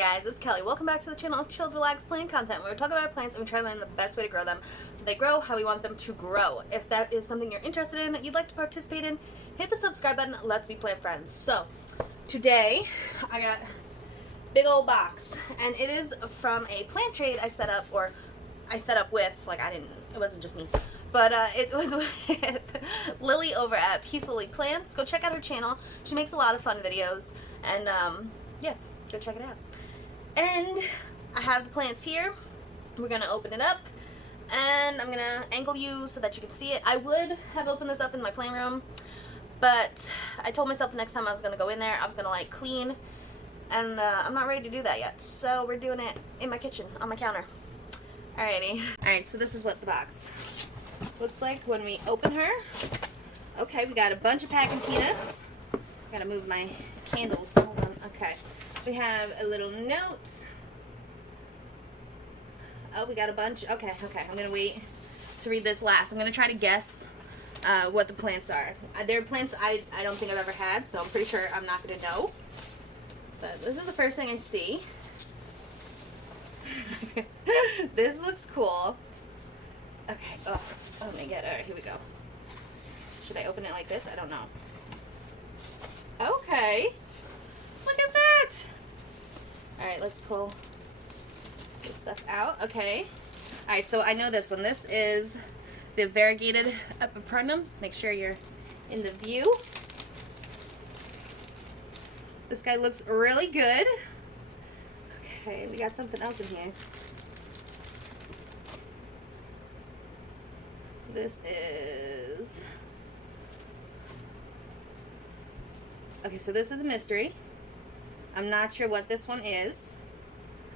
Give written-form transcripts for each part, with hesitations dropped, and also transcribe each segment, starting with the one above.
guys, it's Kelly. Welcome back to the channel of Chilled Relaxed Plant Content, where we talk about our plants and we try to learn the best way to grow them so they grow how we want them to grow. If that is something you're interested in, that you'd like to participate in, hit the subscribe button. Let's be plant friends. So, today I got a big old box, and it is from a plant trade I set up with, it wasn't just me. But it was with Lily over at Peace Lily Plants. Go check out her channel. She makes a lot of fun videos. And yeah, go check it out. And I have the plants here. We're going to open it up. And I'm going to angle you so that you can see it. I would have opened this up in my plant room. But I told myself the next time I was going to go in there, I was going to like clean. And I'm not ready to do that yet. So we're doing it in my kitchen, on my counter. Alrighty. Alright, so this is what the box looks like when we open her. Okay, we got a bunch of packing peanuts. Gotta move my candles. Hold on. Okay. We have a little note. Oh, we got a bunch. Okay. I'm gonna wait to read this last. I'm gonna try to guess what the plants are. They're plants I don't think I've ever had, so I'm pretty sure I'm not gonna know. But this is the first thing I see. This looks cool. Okay. Oh my god. Alright, here we go. Should I open it like this? I don't know. Okay. Look at that. Alright, let's pull this stuff out. Okay. Alright, so I know this one. This is the variegated epipremnum. Make sure you're in the view. This guy looks really good. Okay, we got something else in here. This is... Okay, so this is a mystery. I'm not sure what this one is.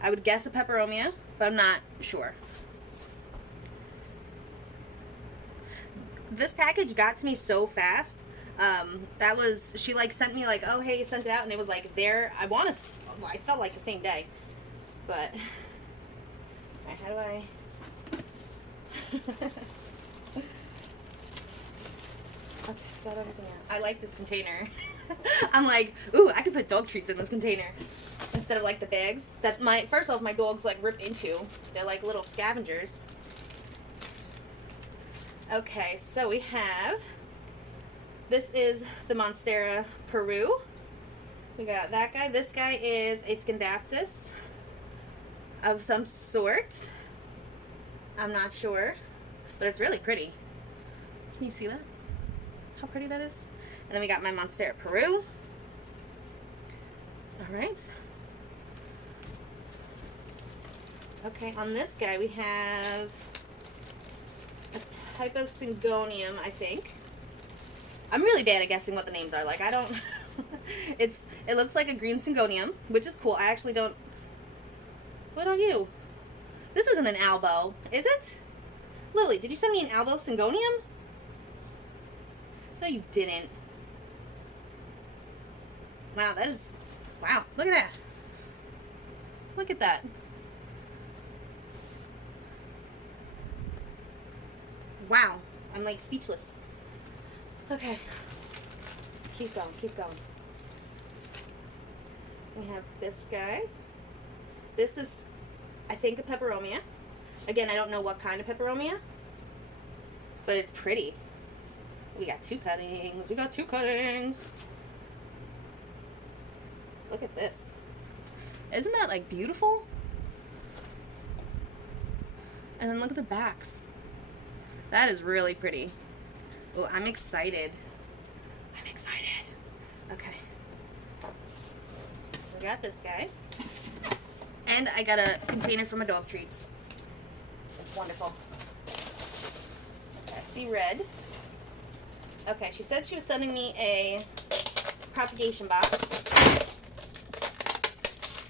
I would guess a peperomia, but I'm not sure. This package got to me so fast. She like sent me like, oh hey, you sent it out, and it was like there. I felt like the same day. But, alright, how do I... Okay, got everything out. I like this container. I'm like, ooh, I could put dog treats in this container instead of like the bags that first off, my dogs like rip into. They're like little scavengers. Okay, so we have, this is the Monstera Peru. We got that guy. This guy is a Scindapsus of some sort. I'm not sure, but it's really pretty. Can you see that? How pretty that is? And then we got my Monstera Peru. Alright. Okay, on this guy we have a type of Syngonium, I think. I'm really bad at guessing what the names are. Like, I don't... It looks like a green Syngonium, which is cool. I actually don't... What are you? This isn't an Albo, is it? Lily, did you send me an Albo Syngonium? No, you didn't. Wow, that is... Wow, look at that. Look at that. Wow, I'm like speechless. Okay. Keep going. We have this guy. This is, I think, a peperomia. Again, I don't know what kind of peperomia, but it's pretty. We got two cuttings. Look at this. Isn't that like beautiful? And then look at the backs. That is really pretty. Oh, I'm excited. Okay. So we got this guy. And I got a container for my dog treats. It's wonderful. Okay, I see red. Okay, she said she was sending me a propagation box.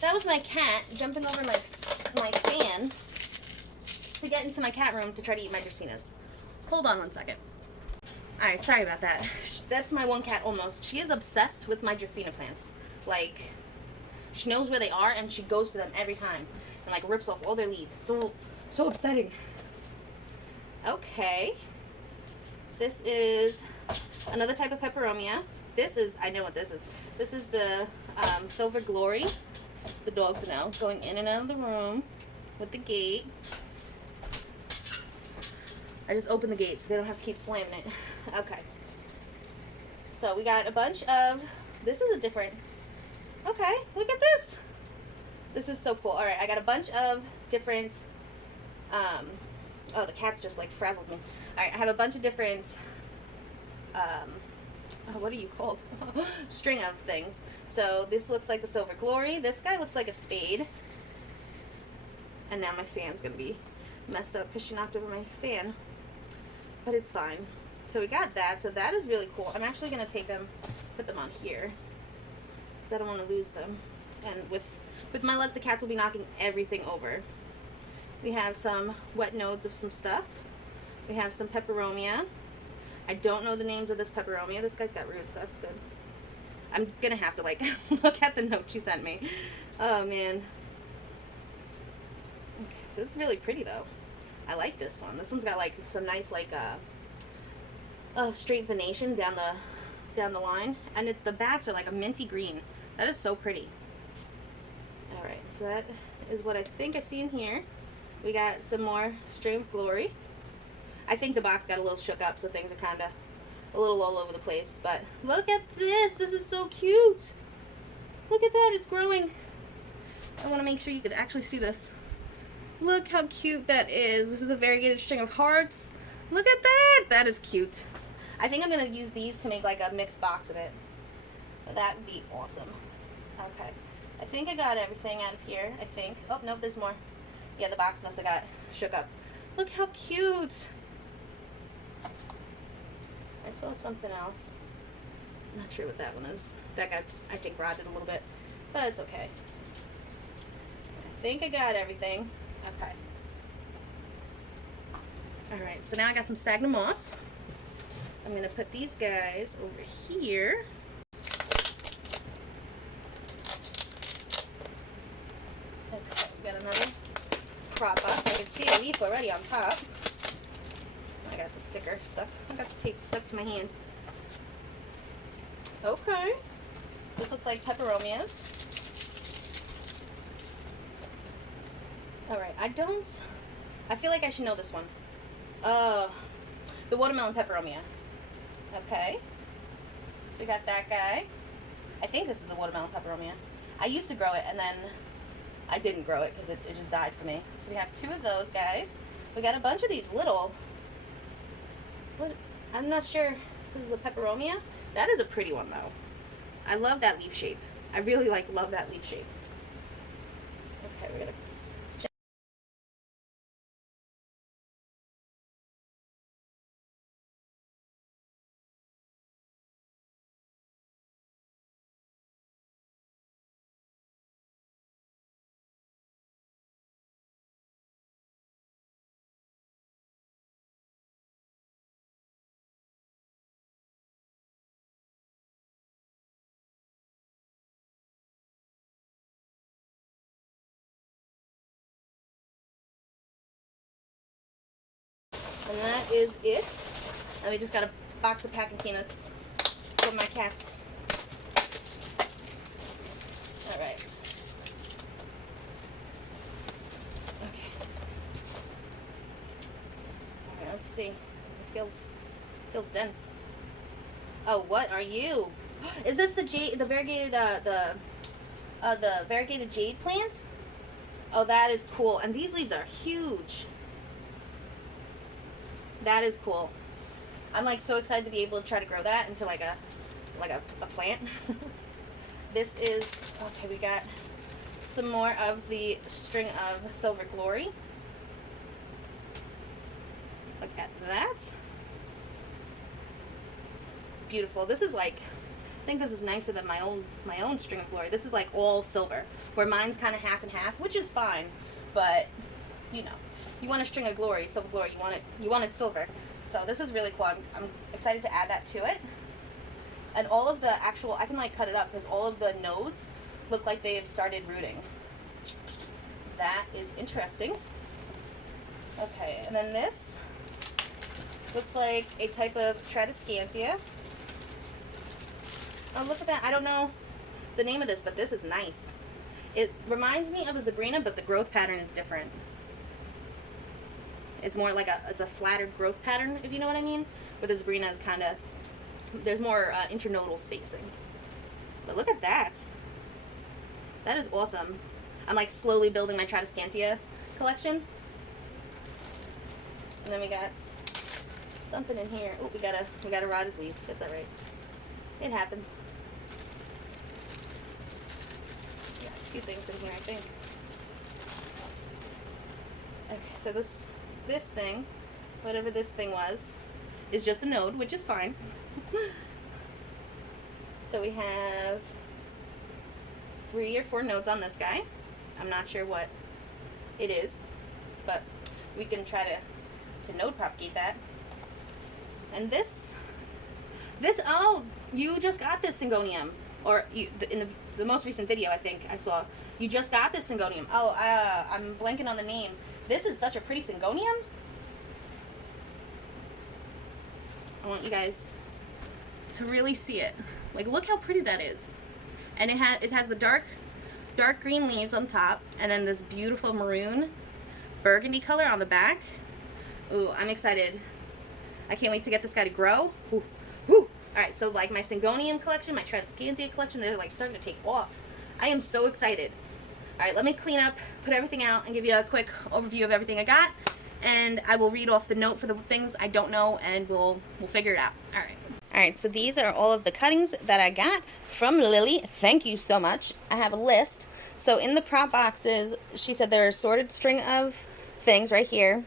That was my cat jumping over my fan to get into my cat room to try to eat my Dracaenas. Hold on one second. Alright, sorry about that. That's my one cat almost. She is obsessed with my Dracaena plants. Like, she knows where they are and she goes for them every time. And like rips off all their leaves. So upsetting. Okay. This is another type of peperomia. This is, I know what this is. This is the Silver Glory. The dogs are now going in and out of the room with the gate. I just opened the gate so they don't have to keep slamming it. Okay. So we got a bunch of, this is a different, okay, look at this. This is so cool. All right, I got a bunch of different, oh, the cat's just like frazzled me. All right, I have a bunch of different, oh, what are you called? String of things. So this looks like the Silver Glory. This guy looks like a spade. And now my fan's gonna be messed up because she knocked over my fan. But it's fine. So we got that. So that is really cool. I'm actually gonna take them, put them on here, because I don't want to lose them. And with my luck, the cats will be knocking everything over. We have some wet nodes of some stuff. We have some peperomia. I don't know the names of this peperomia. This guy's got roots, so that's good. I'm gonna have to like look at the note she sent me. Oh man. Okay, so it's really pretty though. I like this one. This one's got like some nice like straight venation down the line, and the backs are like a minty green. That is so pretty. All right, so that is what I think I see in here. We got some more String of Glory. I think the box got a little shook up, so things are kind of a little all over the place. But look at this. This is so cute. Look at that. It's growing. I want to make sure you can actually see this. Look how cute that is. This is a variegated string of hearts. Look at that. That is cute. I think I'm going to use these to make like a mixed box of it. That would be awesome. Okay. I think I got everything out of here. I think. Oh, nope, there's more. Yeah, the box must have got shook up. Look how cute. I saw something else. I'm not sure what that one is. That got, I think, rotted a little bit. But it's okay. I think I got everything. Okay. Alright, so now I got some sphagnum moss. I'm going to put these guys over here. Okay, we got another crop up. I can see a leaf already on top. I got the sticker stuck. I got the tape stuck to my hand. Okay. This looks like peperomias. Alright, I feel like I should know this one. The watermelon peperomia. Okay. So we got that guy. I think this is the watermelon peperomia. I used to grow it and then I didn't grow it because it just died for me. So we have two of those guys. We got a bunch of these little, I'm not sure, this is a peperomia. That is a pretty one though. I love that leaf shape. I really love that leaf shape. Okay, we're gonna and that is it. And we just got a box of packing peanuts for my cats. Alright. Okay. Alright, let's see. It feels dense. Oh, what are you? Is this the variegated the variegated jade plants? Oh, that is cool. And these leaves are huge. That is cool. I'm like so excited to be able to try to grow that into like a plant. This is, okay, we got some more of the String of Silver Glory. Look at that. Beautiful. This is like, I think this is nicer than my own String of Glory. This is like all silver, where mine's kind of half and half, which is fine, but you know. You want a String of Glory, Silver Glory, you want it silver. So this is really cool. I'm excited to add that to it. And all of the actual, I can like cut it up because all of the nodes look like they have started rooting. That is interesting. Okay, and then this looks like a type of Tradescantia. Oh, look at that. I don't know the name of this, but this is nice. It reminds me of a Zabrina, but the growth pattern is different. It's more like it's a flatter growth pattern, if you know what I mean. Where the Zabrina is kind of, there's more internodal spacing. But look at that. That is awesome. I'm like slowly building my Tradescantia collection. And then we got something in here. Oh, we got a rotted leaf. That's alright. It happens. Yeah, 2 things in here, I think. Okay, so this thing, whatever this thing was, is just a node, which is fine. So we have 3 or 4 nodes on this guy. I'm not sure what it is, but we can try to node propagate that. And this, oh, you just got this Syngonium. Or in the most recent video, I think I saw, you just got this Syngonium. Oh, I'm blanking on the name. This is such a pretty Syngonium. I want you guys to really see it. Like, look how pretty that is. And it has the dark green leaves on top, and then this beautiful maroon burgundy color on the back. Ooh, I'm excited. I can't wait to get this guy to grow. Ooh, woo. Alright, so like my Syngonium collection, my Tradescantia collection, they're like starting to take off. I am so excited. Alright, let me clean up, put everything out, and give you a quick overview of everything I got. And I will read off the note for the things I don't know, and we'll figure it out. Alright. Alright, so these are all of the cuttings that I got from Lily. Thank you so much. I have a list. So in the prop boxes, she said there are a sorted string of things right here.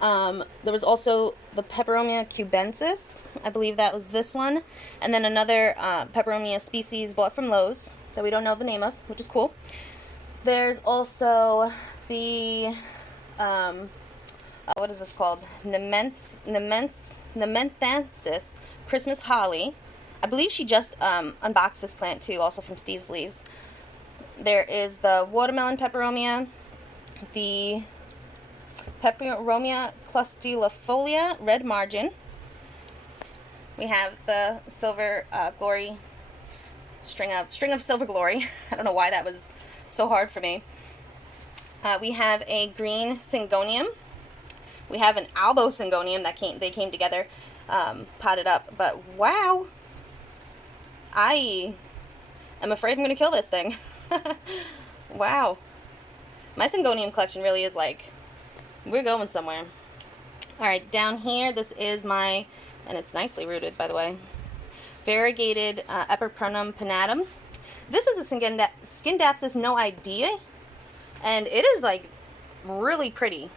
There was also the Peperomia cubensis. I believe that was this one. And then another Peperomia species bought from Lowe's that we don't know the name of, which is cool. There's also the, what is this called? Nementhansis Christmas Holly. I believe she just unboxed this plant too, also from Steve's Leaves. There is the watermelon peperomia, the Peperomia clustifolia red margin. We have the silver glory string of silver glory. I don't know why that was so hard for me. We have a green Syngonium. We have an Albo Syngonium that came together, potted up. But wow, I am afraid I'm going to kill this thing. Wow. My Syngonium collection really is like, we're going somewhere. Alright, down here, this is my, and it's nicely rooted, by the way, variegated Epipremnum pinnatum. This is a Scindapsus no idea, and it is like really pretty.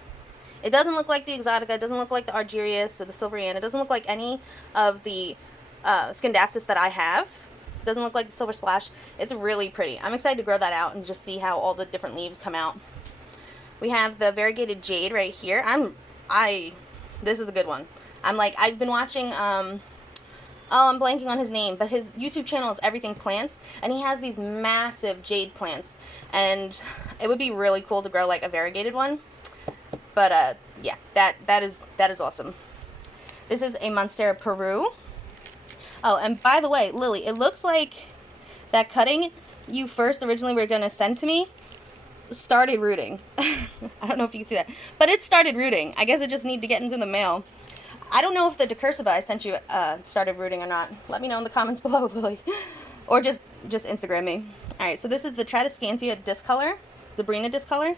It doesn't look like the Exotica, it doesn't look like the Argyrius or the Silveriana, it doesn't look like any of the Scindapsus that I have. It doesn't look like the Silver Splash. It's really pretty. I'm excited to grow that out and just see how all the different leaves come out. We have the variegated jade right here. This is a good one. I've been watching, I'm blanking on his name, but his YouTube channel is Everything Plants, and he has these massive jade plants, and it would be really cool to grow like a variegated one. But yeah, that is awesome. This is a Monstera Peru. Oh, and by the way, Lily, it looks like that cutting you first originally were going to send to me started rooting. I don't know if you can see that, but it started rooting. I guess it just needed to get into the mail. I don't know if the Decursiva I sent you started rooting or not. Let me know in the comments below, Lily. Or just Instagram me. Alright, so this is the Tradescantia Discolor. Zabrina Discolor.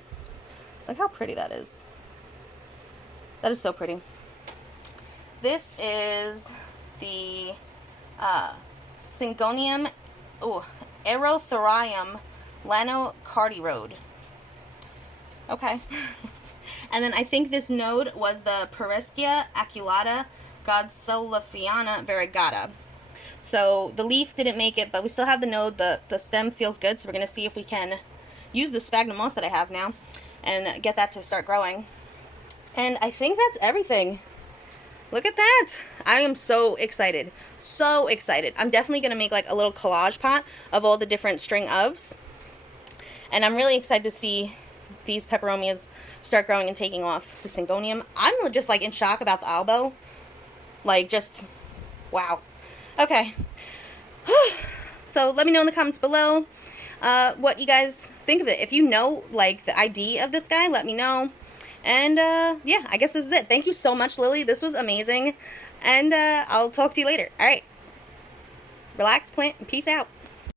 Look how pretty that is. That is so pretty. This is the Syngonium Aerotherium Lanocardiroid. Okay. And then I think this node was the Pereschia acuata Godsolafiana variegata. So the leaf didn't make it, but we still have the node. The stem feels good, so we're going to see if we can use the sphagnum moss that I have now and get that to start growing. And I think that's everything. Look at that. I am so excited. So excited. I'm definitely going to make like a little collage pot of all the different string ofs. And I'm really excited to see these peperomias start growing and taking off. The Syngonium. I'm just like in shock about the Albo. Like just, wow. Okay. So let me know in the comments below what you guys think of it. If you know, like, the ID of this guy, let me know. And, yeah, I guess this is it. Thank you so much, Lily. This was amazing. And, I'll talk to you later. All right. Relax, plant, and peace out.